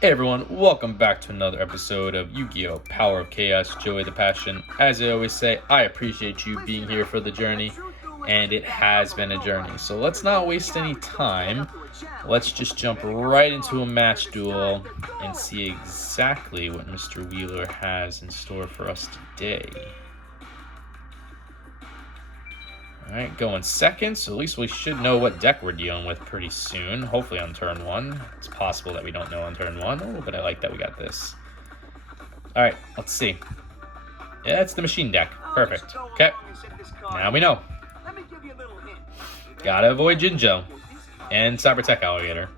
Hey everyone, welcome back to another episode of Yu-Gi-Oh! Power of Chaos, Joey the Passion. As I always say, I appreciate you being here for the journey, and it has been a journey. So let's not waste any time. Let's just jump right into a match duel and see exactly what Mr. Wheeler has in store for us today. Alright, going second, so at least we should know what deck we're dealing with pretty soon. Hopefully on turn one. It's possible that we don't know on turn one. Oh, but I like that we got this. Alright, let's see. Yeah, it's the machine deck. Perfect. Okay, now we know. Gotta avoid Jinjo and Cyber Tech Alligator.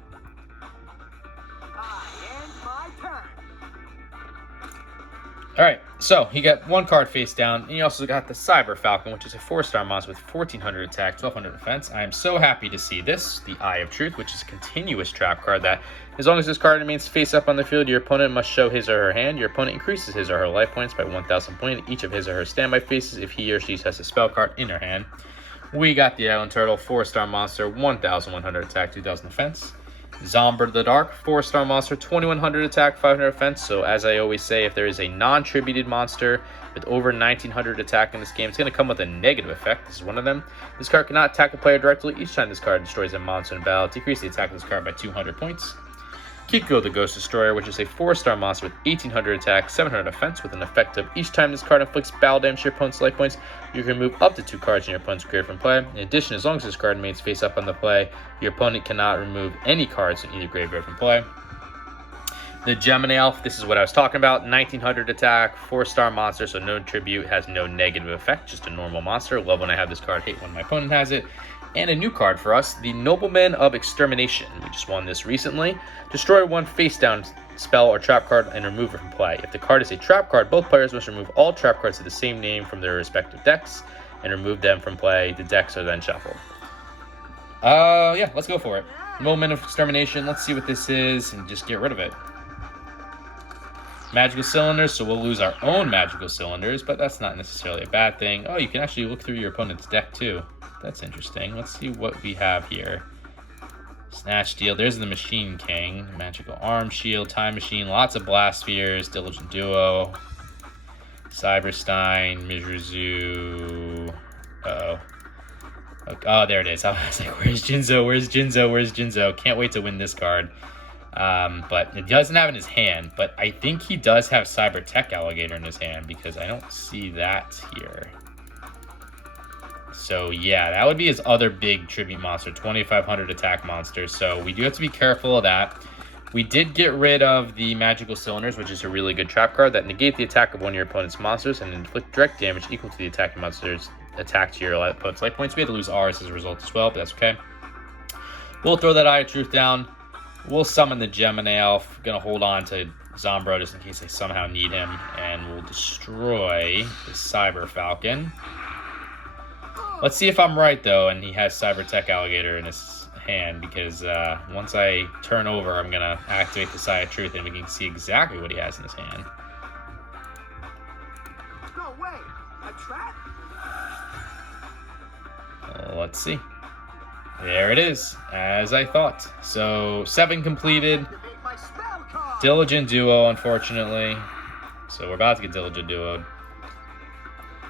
Alright, so he got one card face down, and he also got the Cyber Falcon, which is a 4-star monster with 1400 attack, 1200 defense. I am so happy to see this, the Eye of Truth, which is a continuous trap card that, as long as this card remains face up on the field, your opponent must show his or her hand. Your opponent increases his or her life points by 1000 points each of his or her standby faces if he or she has a spell card in their hand. We got the Island Turtle, 4-star monster, 1100 attack, 2000 defense. Zombra the Dark, 4-star monster, 2100 attack, 500 defense. So as I always say, if there is a non-tributed monster with over 1900 attack in this game, it's going to come with a negative effect. This is one of them. This card cannot attack a player directly. Each time this card destroys a monster in battle, decrease the attack of this card by 200 points. Kiko the Ghost Destroyer, which is a 4-star monster with 1800 attack, 700 defense, with an effect of each time this card inflicts battle damage to your opponent's life points, you can remove up to 2 cards in your opponent's graveyard from play. In addition, as long as this card remains face up on the play, your opponent cannot remove any cards in either graveyard from play. The Gemini Elf, this is what I was talking about, 1900 attack, 4-star monster, so no tribute, has no negative effect, just a normal monster. Love when I have this card, hate when my opponent has it. And a new card for us, the Nobleman of Extermination. We just won this recently. Destroy one face-down spell or trap card and remove it from play. If the card is a trap card, both players must remove all trap cards of the same name from their respective decks and remove them from play. The decks are then shuffled. Yeah, let's go for it. Nobleman of Extermination, let's see what this is and just get rid of it. Magical cylinders, so we'll lose our own magical cylinders, but that's not necessarily a bad thing. Oh, you can actually look through your opponent's deck too. That's interesting. Let's see what we have here. Snatch Deal. There's the Machine King. Magical Arm Shield. Time Machine. Lots of Blast Spheres. Diligent Duo. Cyberstein. Mizrazu. Uh-oh. Oh, there it is. I was like, where's Jinzo? Where's Jinzo? Where's Jinzo? Can't wait to win this card. But it doesn't have in his hand. But I think he does have Cyber Tech Alligator in his hand because I don't see that here. So yeah, that would be his other big tribute monster, 2500 attack monster. So we do have to be careful of that. We did get rid of the magical cylinders, which is a really good trap card that negate the attack of one of your opponent's monsters and inflict direct damage equal to the attacking monster's attack to your opponent's life points. We had to lose ours as a result as well, but that's okay. We'll throw that Eye of Truth down. We'll summon the Gemini Elf. Gonna hold on to Zombra just in case I somehow need him, and we'll destroy the Cyber Falcon. Let's see if I'm right, though, and he has Cyber Tech Alligator in his hand, because once I turn over, I'm going to activate the Eye of Truth, and we can see exactly what he has in his hand. No way! A trap? Let's see. There it is, as I thought. So, 7 completed. Diligent Duo, unfortunately. So we're about to get Diligent Duo'd.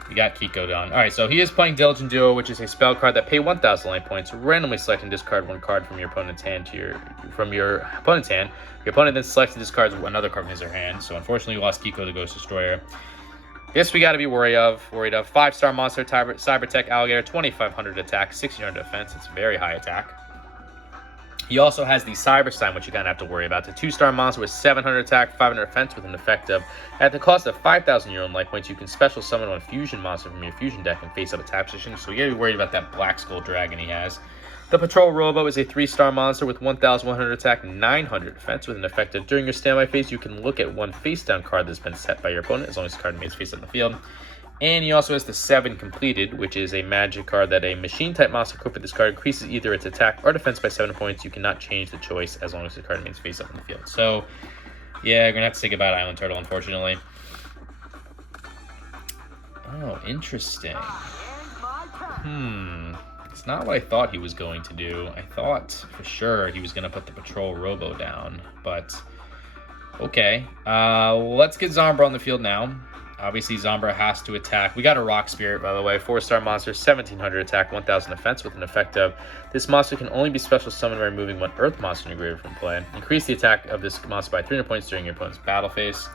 We got Kiko done. Alright, so he is playing Diligent Duo, which is a spell card that pay 1000 life points. Randomly select and discard one card from your opponent's hand from your opponent's hand. Your opponent then selects and discards another card from his or her hand. So unfortunately we lost Kiko the Ghost Destroyer. This we gotta be worried of. 5-star monster, Cyber Tech Alligator, 2500 attack, 1600 defense. It's very high attack. He also has the Cyberstein, which you kind of have to worry about. It's a 2-star monster with 700 attack, 500 defense, with an effect of, at the cost of 5,000 your own life points, you can special summon one fusion monster from your fusion deck and face up a tap position. So you gotta be worried about that Black Skull Dragon he has. The Patrol Robo is a 3-star monster with 1,100 attack, 900 defense, with an effect of, during your standby phase, you can look at one face-down card that's been set by your opponent, as long as the card remains face on the field. And he also has the 7 completed, which is a magic card that a machine-type monster equipped with this card increases either its attack or defense by 7 points. You cannot change the choice as long as the card remains face up in the field. So, yeah, we're going to have to say goodbye to Island Turtle, unfortunately. Oh, interesting. It's not what I thought he was going to do. I thought for sure he was going to put the Patrol Robo down, but Okay. Let's get Zombra on the field now. Obviously, Zombra has to attack. We got a Rock Spirit, by the way. 4-star monster, 1700 attack, 1000 defense with an effect of this monster can only be special summoned by removing one Earth monster in your graveyard from play. Increase the attack of this monster by 300 points during your opponent's battle phase.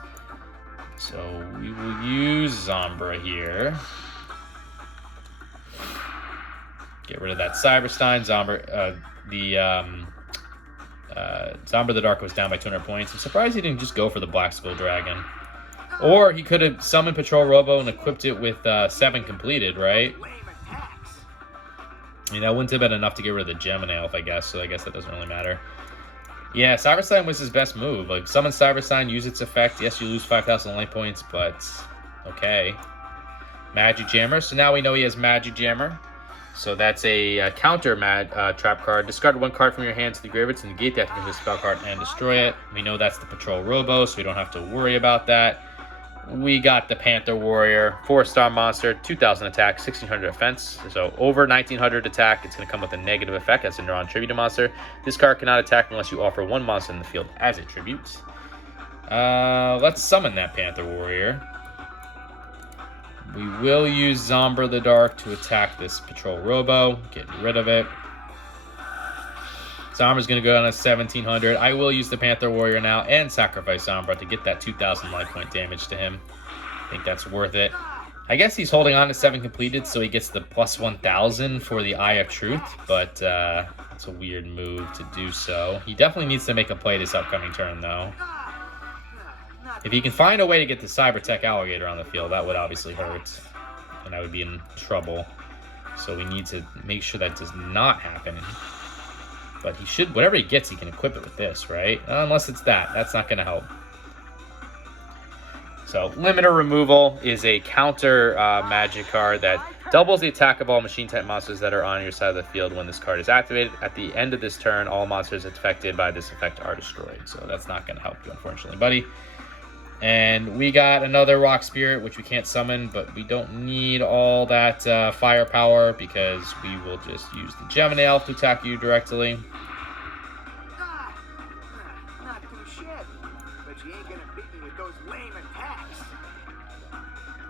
So we will use Zombra here. Get rid of that Cyberstein. Zombra the Dark was down by 200 points. I'm surprised he didn't just go for the Black Skull Dragon. Or he could have summoned Patrol Robo and equipped it with 7 completed, right? I mean, that wouldn't have been enough to get rid of the Gemini Elf, I guess, so I guess that doesn't really matter. Yeah, Cyberstein was his best move. Like, summon Cyberstein, use its effect. Yes, you lose 5,000 life points, but okay. Magic Jammer. So now we know he has Magic Jammer. So that's a counter trap card. Discard 1 card from your hand to the graveyard to negate the activation of the spell card and destroy it. We know that's the Patrol Robo, so we don't have to worry about that. We got the Panther Warrior, 4-star monster, 2000 attack, 1600 defense. So over 1900 attack, it's going to come with a negative effect as a non-tribute monster. This card cannot attack unless you offer 1 monster in the field as a tribute. Let's summon that Panther Warrior. We will use Zombra the Dark to attack this Patrol Robo, get rid of it. Zombra's going to go down to 1700. I will use the Panther Warrior now and sacrifice Zombra to get that 2000 life point damage to him. I think that's worth it. I guess he's holding on to 7 completed, so he gets the plus 1000 for the Eye of Truth, but it's a weird move to do so. He definitely needs to make a play this upcoming turn, though. If he can find a way to get the Cybertech Alligator on the field, that would obviously hurt, and I would be in trouble. So we need to make sure that does not happen. But he should, whatever he gets, he can equip it with this, right? Unless it's that. That's not going to help. So, Limiter Removal is a counter magic card that doubles the attack of all machine-type monsters that are on your side of the field when this card is activated. At the end of this turn, all monsters affected by this effect are destroyed. So that's not going to help you, unfortunately, buddy. And we got another Rock Spirit, which we can't summon, but we don't need all that firepower because we will just use the Gemini Elf to attack you directly. Not too shabby, but you ain't gonna beat me with those lame attacks.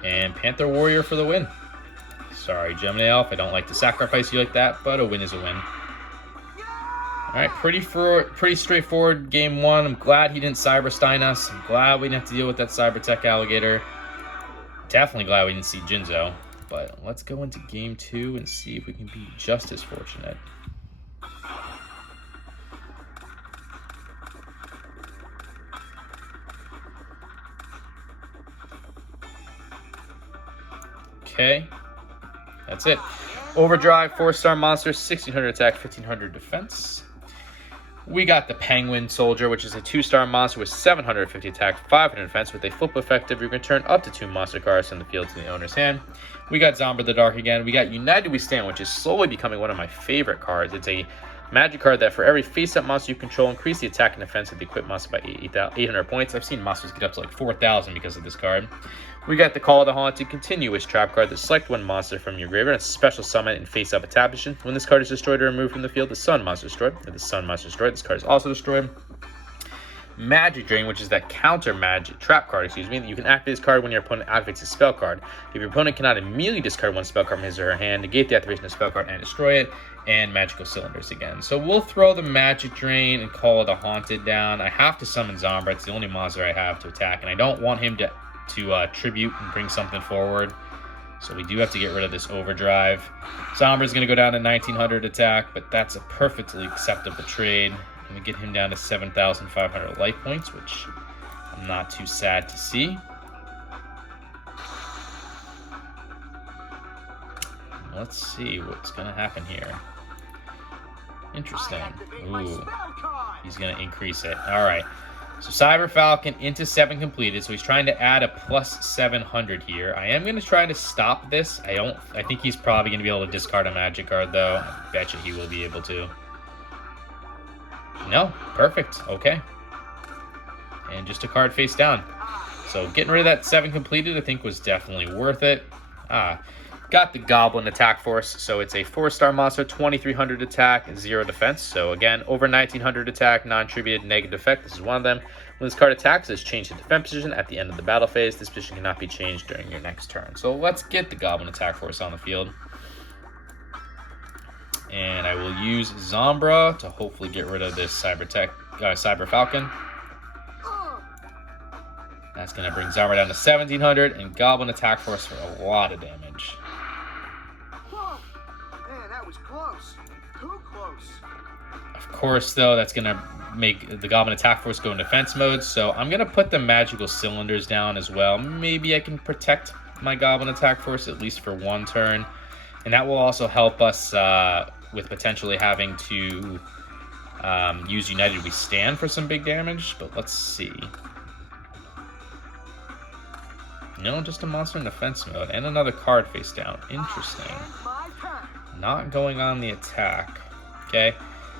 And Panther Warrior for the win. Sorry, Gemini Elf, I don't like to sacrifice you like that, but a win is a win. Alright, pretty straightforward game 1. I'm glad he didn't Cyberstein us. I'm glad we didn't have to deal with that Cybertech Alligator. Definitely glad we didn't see Jinzo. But let's go into game 2 and see if we can be just as fortunate. Okay, that's it. Overdrive, 4-star monster, 1600 attack, 1500 defense. We got the Penguin Soldier, which is a 2-star monster with 750 attack, 500 defense. With a flip effective, you can turn up to 2 monster cards from the field to the owner's hand. We got Zombra the Dark again. We got United We Stand, which is slowly becoming one of my favorite cards. It's a magic card that for every face-up monster you control, increase the attack and defense of the equipped monster by 800 points. I've seen monsters get up to like 4,000 because of this card. We got the Call of the Haunted Continuous Trap card that select 1 monster from your graveyard and special summon and face-up attack position. When this card is destroyed or removed from the field, the Sun monster is destroyed. If the Sun monster is destroyed, this card is also destroyed. Magic Drain, which is that counter magic trap card, You can activate this card when your opponent activates a spell card. If your opponent cannot immediately discard 1 spell card from his or her hand, negate the activation of the spell card and destroy it. And Magical Cylinders again. So we'll throw the Magic Drain and Call of the Haunted down. I have to summon Zombra. It's the only monster I have to attack, and I don't want him to tribute and bring something forward. So we do have to get rid of this Overdrive. Zombra's going to go down to 1900 attack, but that's a perfectly acceptable trade. And we get him down to 7,500 life points, which I'm not too sad to see. Let's see what's going to happen here. Interesting. Ooh, he's going to increase it. All right. So Cyber Falcon into 7 completed. So he's trying to add a plus 700 here. I am going to try to stop this. I think he's probably going to be able to discard a magic card, though. I bet you he will be able to. No, perfect. Okay. And just a card face down. So getting rid of that 7 completed, I think, was definitely worth it. Got the Goblin Attack Force, so it's a 4-star monster, 2300 attack, 0 defense. So again, over 1900 attack, non-tributed, negative effect. This is one of them. When this card attacks, it's changed to defense position at the end of the battle phase. This position cannot be changed during your next turn. So let's get the Goblin Attack Force on the field. And I will use Zombra to hopefully get rid of this Cyber Falcon. That's going to bring Zombra down to 1,700 and Goblin Attack Force for a lot of damage. Whoa! Man, that was close. Too close. Of course, though, that's going to make the Goblin Attack Force go in defense mode. So I'm going to put the Magical Cylinders down as well. Maybe I can protect my Goblin Attack Force at least for one turn. And that will also help us with potentially having to use United We Stand for some big damage. But let's see. No, just a monster in defense mode and another card face down. Interesting. Not going on the attack. Okay.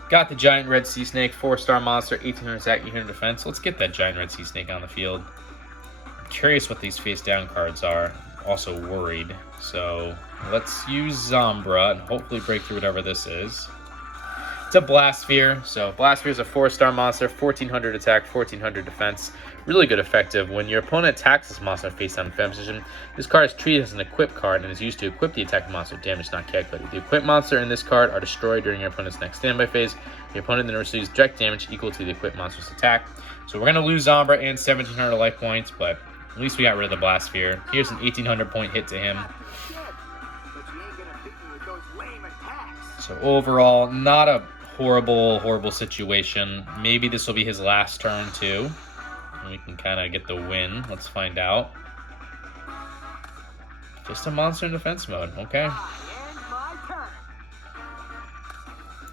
Got the Giant Red Sea Snake, 4-star monster, 1800 attack, 800 defense. Let's get that Giant Red Sea Snake on the field. I'm curious what these face down cards are. Also worried. So let's use Zombra and hopefully break through whatever this is. It's a Blast Sphere. So Blast Sphere is a 4-star monster, 1400 attack, 1400 defense. Really good effective. When your opponent attacks this monster face down in defense position, this card is treated as an equip card and is used to equip the attack monster. Damage not calculated. The equip monster in this card are destroyed during your opponent's next standby phase. The opponent then receives direct damage equal to the equip monster's attack. So we're going to lose Zombra and 1700 life points, but at least we got rid of the Blast Sphere. Here's an 1800 point hit to him. So overall, not a horrible situation. Maybe this will be his last turn too. And we can kind of get the win. Let's find out. Just a monster in defense mode. Okay.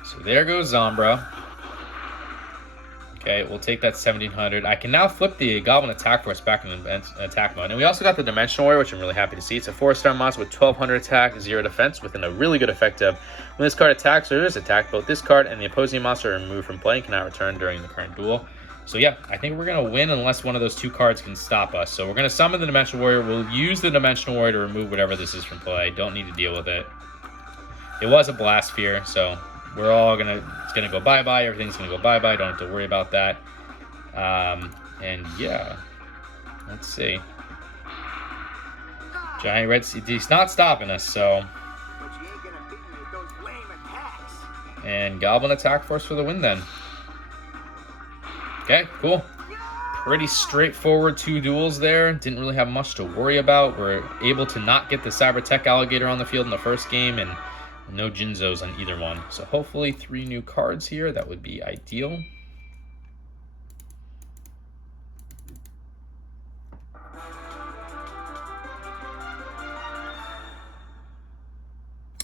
So there goes Zombra. Okay, we'll take that 1700. I can now flip the Goblin Attack Force back in attack mode. And we also got the Dimensional Warrior, which I'm really happy to see. It's a 4-star monster with 1200 attack, 0 defense, within a really good effective. When this card attacks or is attacked, both this card and the opposing monster are removed from play and cannot return during the current duel. So yeah, I think we're going to win unless one of those two cards can stop us. So we're going to summon the Dimensional Warrior. We'll use the Dimensional Warrior to remove whatever this is from play. Don't need to deal with it. It was a Blast Sphere, so we're all it's gonna go bye-bye. Everything's gonna go bye-bye. Don't have to worry about that. And yeah, let's see. Giant Red Sea, he's not stopping us, so. And Goblin Attack Force for the win then. Okay, cool. Pretty straightforward 2 duels there. Didn't really have much to worry about. We're able to not get the Cyber Tech Alligator on the field in the first game, and no Jinzos on either one. So hopefully 3 new cards here. That would be ideal.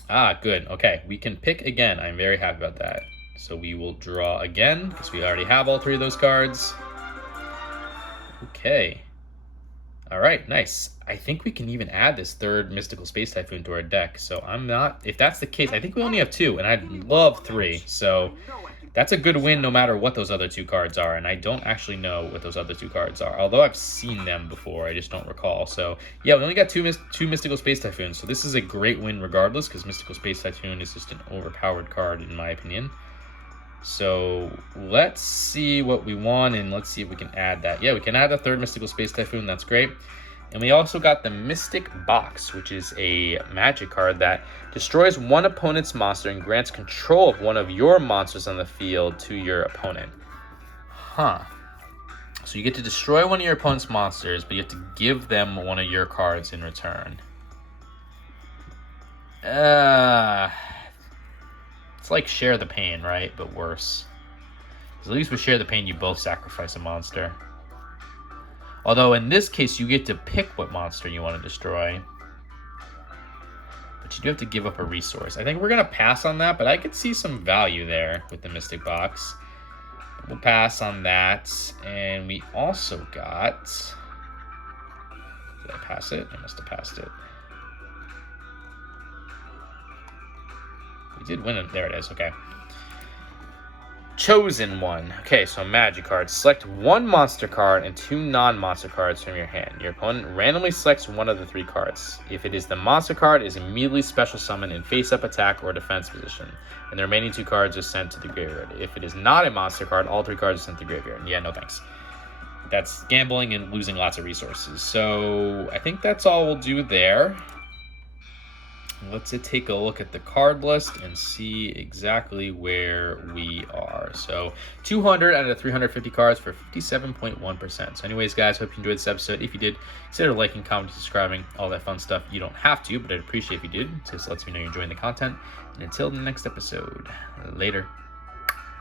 Ah, good. Okay, we can pick again. I'm very happy about that. So we will draw again, because we already have all 3 of those cards. Okay. All right, nice. I think we can even add this 3rd Mystical Space Typhoon to our deck. So I'm not, if that's the case, I think we only have 2, and I'd love 3. So that's a good win no matter what those other 2 cards are. And I don't actually know what those other 2 cards are, although I've seen them before. I just don't recall. So yeah, we only got 2 Mystical Space Typhoons. So this is a great win regardless, because Mystical Space Typhoon is just an overpowered card in my opinion. So let's see what we want, and let's see if we can add that. Yeah, we can add a 3rd Mystical Space Typhoon. That's great. And we also got the Mystic Box, which is a magic card that destroys one opponent's monster and grants control of one of your monsters on the field to your opponent. Huh. So you get to destroy one of your opponent's monsters, but you have to give them one of your cards in return. It's like Share the Pain, right? But worse. At least with Share the Pain, you both sacrifice a monster. Although in this case, you get to pick what monster you want to destroy. But you do have to give up a resource. I think we're going to pass on that, but I could see some value there with the Mystic Box. We'll pass on that. And we also got... Did I pass it? I must have passed it. We did win it. There it is. Okay. Chosen One. Okay, so magic card. Select 1 monster card and 2 non-monster cards from your hand. Your opponent randomly selects one of the 3 cards. If it is the monster card, it is immediately special summoned in face-up attack or defense position, and the remaining 2 cards are sent to the graveyard. If it is not a monster card, all 3 cards are sent to the graveyard. Yeah, no thanks. that's gambling and losing lots of resources. So I think that's all we'll do there. Let's take a look at the card list and see exactly where we are. So 200 out of 350 cards for 57.1%. So anyways, guys, hope you enjoyed this episode. If you did, consider liking, commenting, subscribing, all that fun stuff. You don't have to, but I'd appreciate if you did. It just lets me know you're enjoying the content. And until the next episode, later.